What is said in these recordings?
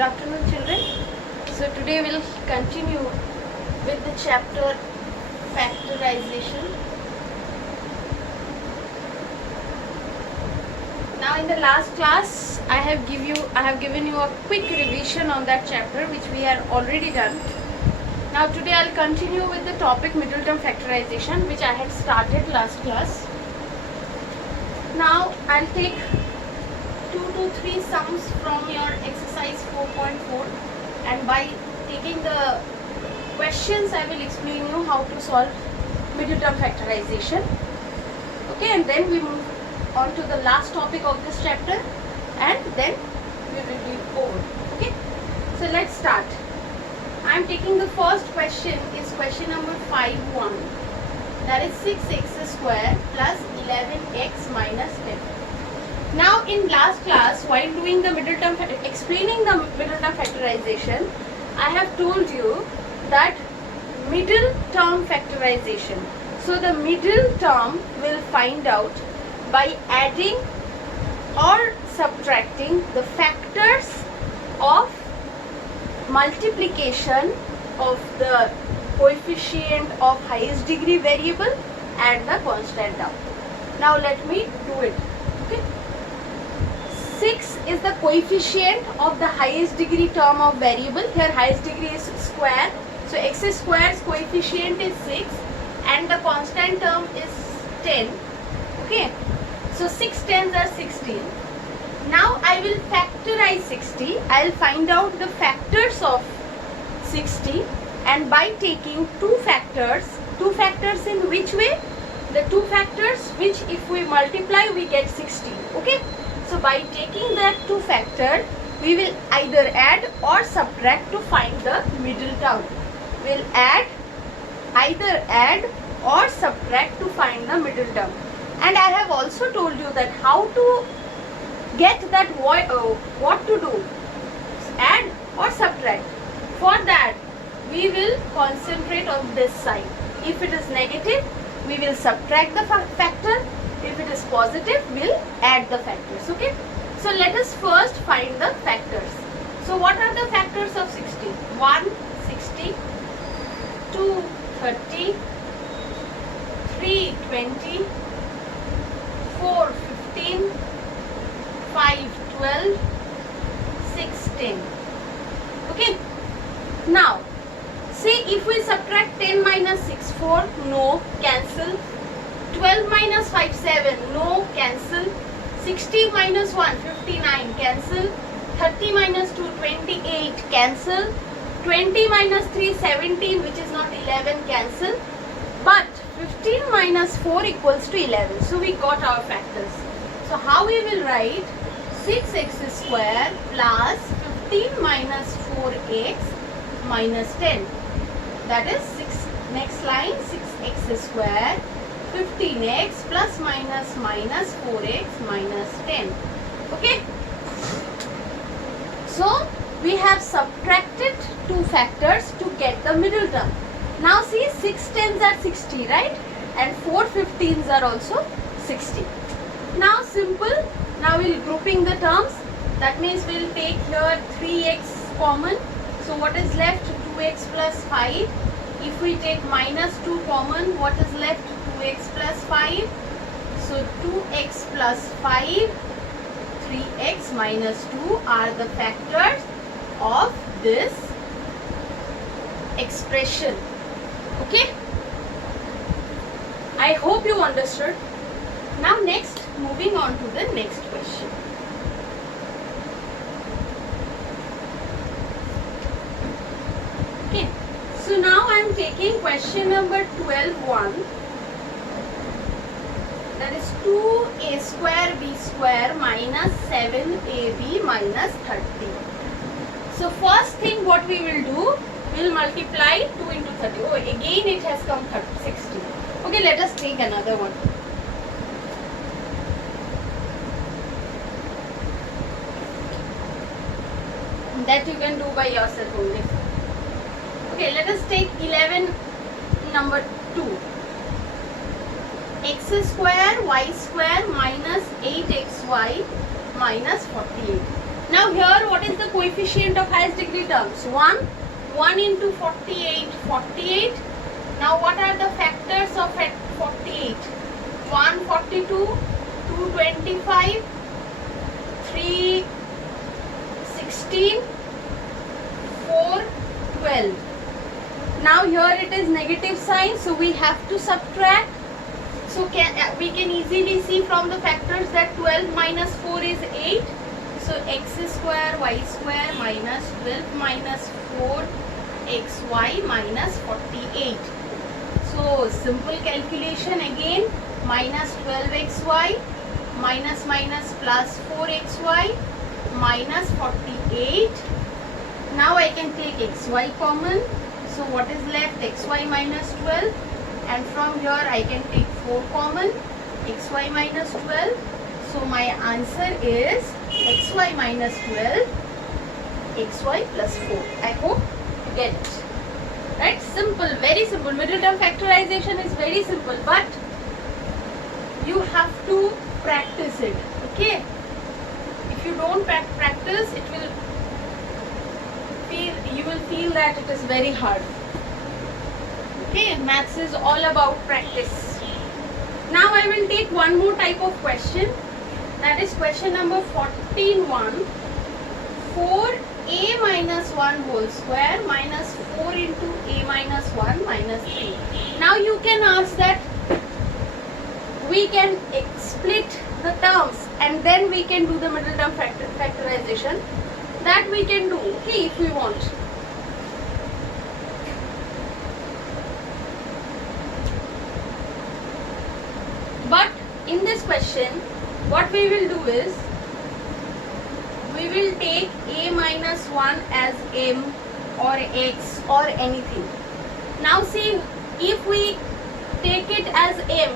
Good afternoon, children. So today we'll continue with the chapter factorization. Now in the last class I have given you a quick revision on that chapter which we have already done. Now today I'll continue with the topic middle term factorization which I had started last class. Now I'll take 2 to 3 sums from your exercise 4.4 and by taking the questions I will explain you how to solve middle term factorization. Okay, and then we move on to the last topic of this chapter and then we will be over. Okay, so let's start. I am taking the first question is question number 5.1, that is 6x square plus 11x minus 10. Now in last class while doing the explaining the middle term factorization, I have told you that middle term factorization. So the middle term will find out by adding or subtracting the factors of multiplication of the coefficient of highest degree variable and the constant term. Now let me do it. Okay. 6 is the coefficient of the highest degree term of variable. Here highest degree is square. So x square's coefficient is 6 and the constant term is 10. Okay. So 6 tens are 16. Now I will factorize 60. I will find out the factors of 60 and by taking two factors in which way? The two factors which if we multiply we get 60. Okay. So by taking that two factor, we will either add or subtract to find the middle term. We'll either add or subtract to find the middle term. And I have also told you that how to get that what to do, add or subtract. For that, we will concentrate on this side. If it is negative, we will subtract the factor. If it is positive, we'll add the factors. Okay. So let us first find the factors. So what are the factors of 60? 1, 60, 2, 30, 3, 20, 4, 15, 5, 12, 6, 10. Okay. Now, see if we subtract 10 minus 6, 4, no, cancel. 12 minus 5, 7, no, cancel. 60 minus 1, 59, cancel. 30 minus 2, 28, cancel. 20 minus 3, 17, which is not 11, cancel. But 15 minus 4 equals to 11. So we got our factors. So how we will write 6x square plus 15 minus 4x minus 10. That is 6. Next line 6x square 15x plus minus 4x minus 10. Okay. So we have subtracted two factors to get the middle term. Now see 6 tens are 60, right? And 4 15s are also 60. Now simple. Now we'll grouping the terms. That means we'll take here 3x common. So what is left? 2x plus 5. If we take minus 2 common, what is left? 2x plus 5. So 2x plus 5, 3x minus 2 are the factors of this expression. Okay. I hope you understood. Now next, moving on to the next question. Okay. So now I am taking question number 12.1, that is 2a square b square minus 7ab minus 30. So first thing what we will do, we will multiply 2 into 30. Oh, again it has come 60. Okay, let us take another one. That you can do by yourself only. Okay, let us take 11 number 2. X square y square minus 8xy minus 48. Now here, what is the coefficient of highest degree terms? 1. 1 into 48, 48. Now what are the factors of 48? 142, 225, 316, 412. Now here it is negative sign, so we have to subtract. So we can easily see from the factors that 12 minus 4 is 8. So x square y square minus 12 minus 4 xy minus 48. So simple calculation again, minus 12xy minus minus plus 4xy minus 48. Now I can take xy common. So what is left? Xy minus 12, and from here I can take 4 common, xy minus 12. So my answer is xy minus 12, xy plus 4. I hope you get it. Right? Simple, very simple. Middle term factorization is very simple, but you have to practice it. Okay? If you don't practice, you will feel that it is very hard. Okay? Maths is all about practice. Now I will take one more type of question. That is question number 14(1). 4a minus 1 whole square minus 4 into a minus 1 minus 3. Now you can ask that we can split the terms and then we can do the middle term factorization. That we can do, okay, if we want. But in this question, what we will do is, we will take a minus 1 as m or x or anything. Now see, if we take it as m,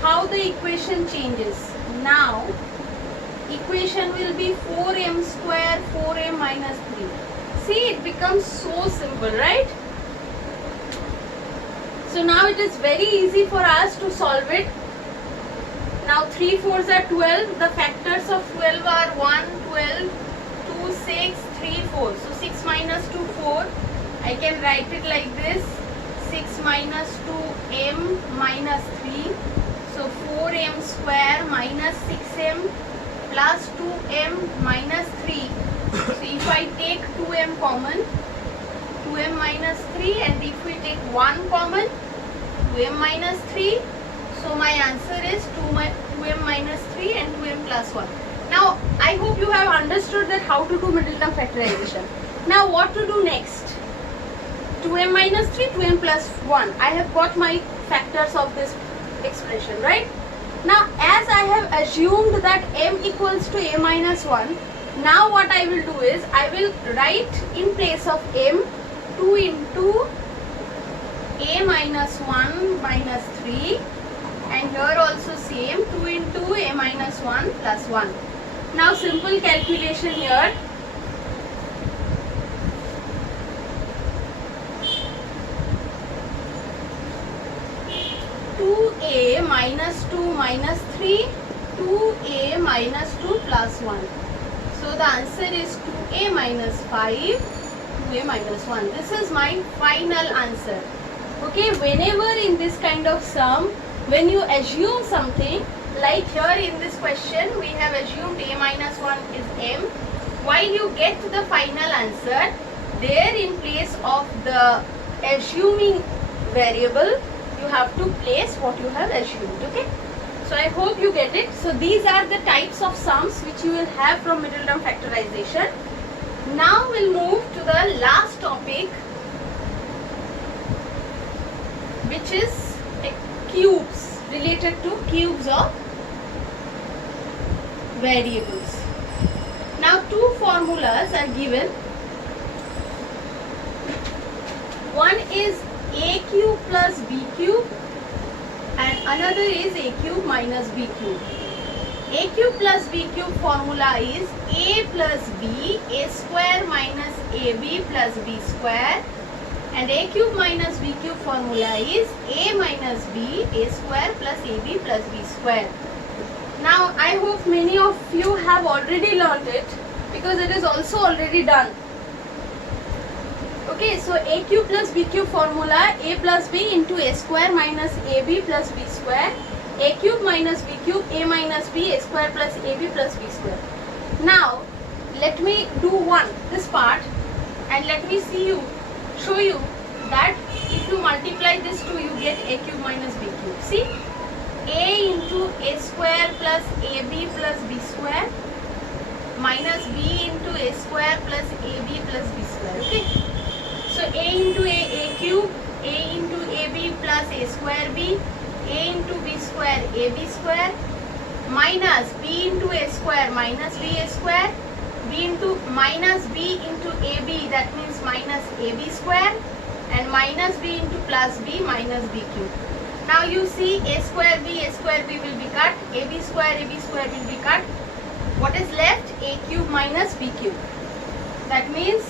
how the equation changes. Now, equation will be 4m square 4m minus 3. See, it becomes so simple, right? So now it is very easy for us to solve it. Now 3 4s are 12. The factors of 12 are 1, 12, 2, 6, 3, 4. So 6 minus 2, 4. I can write it like this. 6 minus 2m minus 3. So 4m square minus 6m plus 2m minus 3. So if I take 2m common, 2m minus 3, and if we take 1 common, 2m minus 3. So my answer is 2m minus 3 and 2m plus 1. Now I hope you have understood that how to do middle term factorization. Now what to do next? 2m minus 3, 2m plus 1. I have got my factors of this expression, right? Now as I have assumed that m equals to a minus 1, now what I will do is, I will write in place of m 2 into a minus 1 minus 3, and here also same 2 into a minus 1 plus 1. Now simple calculation here. A minus 2 minus 3, 2a minus 2 plus 1. So the answer is 2a minus 5, 2a minus 1. This is my final answer. Okay, whenever in this kind of sum, when you assume something, like here in this question, we have assumed a minus 1 is m. While you get the final answer, there in place of the assuming variable, you have to place what you have assumed. Okay, so I hope you get it. So these are the types of sums which you will have from middle term factorization. Now we'll move to the last topic, which is cubes, related to cubes of variables. Now two formulas are given. One is a cube plus b cube and another is a cube minus b cube. A cube plus b cube formula is a plus b, a square minus ab plus b square, and a cube minus b cube formula is a minus b, a square plus ab plus b square. Now I hope many of you have already learnt it because it is also already done. Okay, so a cube plus b cube formula, a plus b into a square minus ab plus b square, a cube minus b cube, a minus b, a square plus ab plus b square. Now let me do this part, and let me show you that if you multiply this two, you get a cube minus b cube. See, a into a square plus ab plus b square minus b into a square plus ab plus b square. Okay, so a into a cube, a into ab plus a square b, a into b square ab square minus b into a square minus b a square, b into minus b into ab, that means minus ab square, and minus b into plus b minus b cube. Now you see a square b will be cut, ab square will be cut. What is left? A cube minus b cube. That means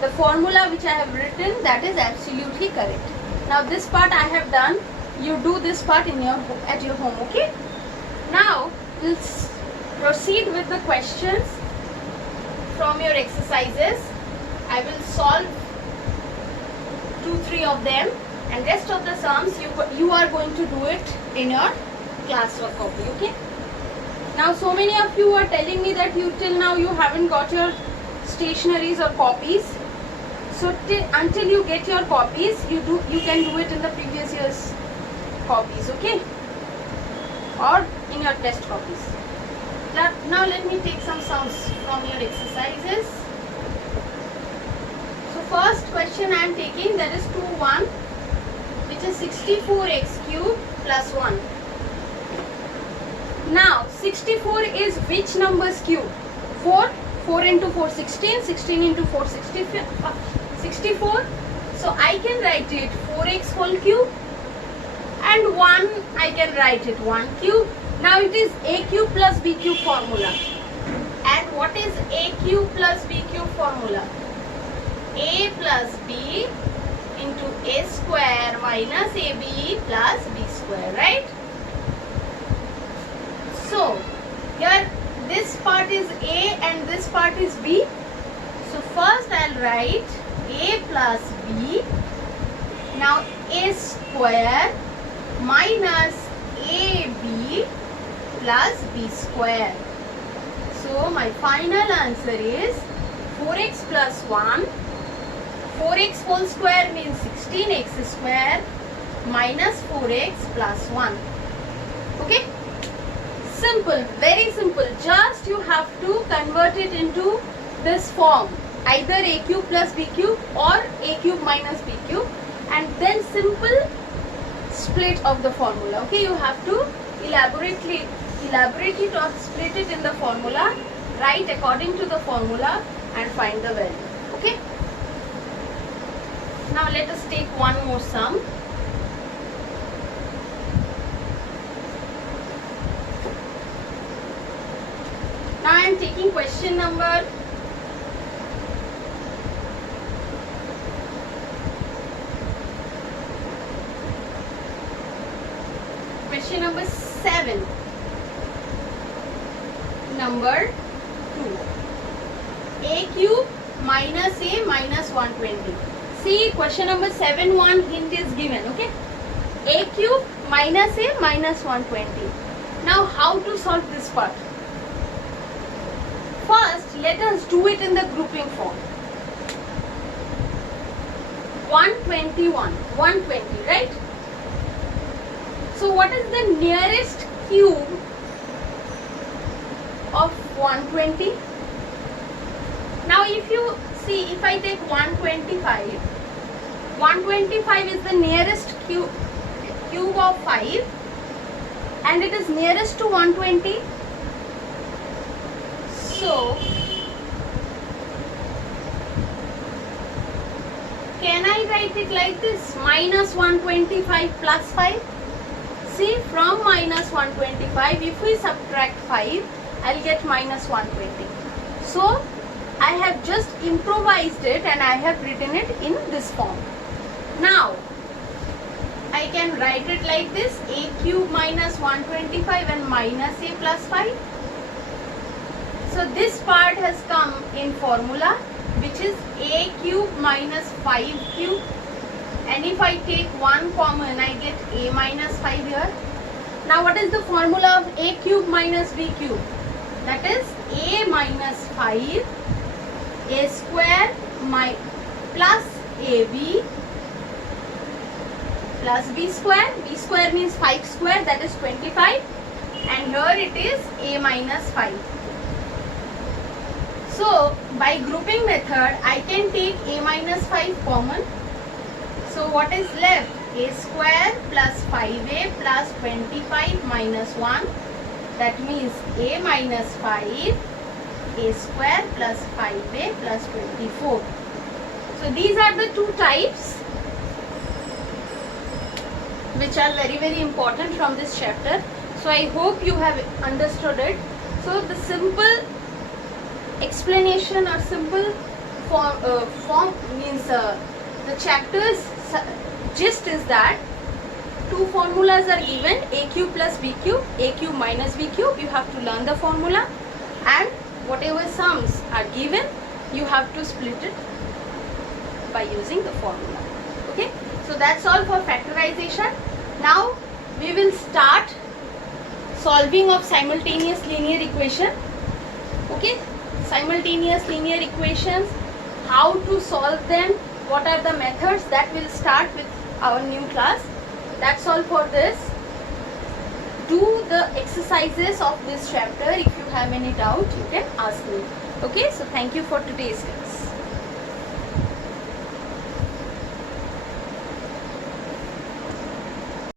the formula which I have written, that is absolutely correct. Now this part I have done. You do this part at your home. Okay. Now let's proceed with the questions from your exercises. I will solve 2-3 of them, and rest of the sums you are going to do it in your classwork copy. Okay. Now so many of you are telling me that till now you haven't got your stationaries or copies. So until you get your copies, you can do it in the previous year's copies. Okay, or in your test copies. Now let me take some sums from your exercises. So first question I am taking, that is 2-1, which is 64x cube plus 1. Now 64 is which number's cube? 4 into 4 16, 16 into 4 64. So I can write it 4x whole cube, and 1 I can write it 1 cube. Now it is a cube plus b cube formula. And what is a cube plus b cube formula? A plus b into a square minus ab plus b square, right? So here this part is a and this part is b. So first I'll write a plus b. Now a square minus ab plus b square. So my final answer is 4x plus 1. 4x whole square means 16x square minus 4x plus 1. Okay? Simple, very simple. Just you have to convert it into this form. Either a cube plus b cube or a cube minus b cube, and then simple split of the formula. Okay, you have to elaborate it or split it in the formula, write according to the formula and find the value. Okay. Now let us take one more sum. Now I am taking question number question number 7. Number 2. A cube minus a minus 120. See, question number 7, one hint is given. Okay. A cube minus a minus 120. Now how to solve this part? First, let us do it in the grouping form. 121, 120, right? So what is the nearest cube of 120? Now if you see, if I take 125, 125 is the nearest cube of 5, and it is nearest to 120. So can I write it like this? Minus 125 plus 5. See, from minus 125, if we subtract 5, I'll get minus 120. So I have just improvised it and I have written it in this form. Now I can write it like this: a cube minus 125 and minus a plus 5. So this part has come in formula, which is a cube minus 5 cube, and if I take 1 common, I get a minus 5 here. Now what is the formula of a cube minus b cube? That is a minus 5 a square plus ab plus b square. B square means 5 square, that is 25, and here it is a minus 5. So by grouping method, I can take a minus 5 common. So what is left? A square plus 5a plus 25 minus 1. That means a minus 5 a square plus 5a plus 24. So these are the two types which are very, very important from this chapter. So I hope you have understood it. So the simple explanation or simple form means the chapter's gist is that two formulas are given: a cube plus b cube, a cube minus b cube. You have to learn the formula, and whatever sums are given, you have to split it by using the formula. Okay, so that's all for factorization. Now we will start solving of simultaneous linear equation. Okay, simultaneous linear equations, how to solve them, what are the methods, that will start with our new class. That's all for this. Do the exercises of this chapter. If you have any doubt, you can ask me. Okay, so thank you for today's class.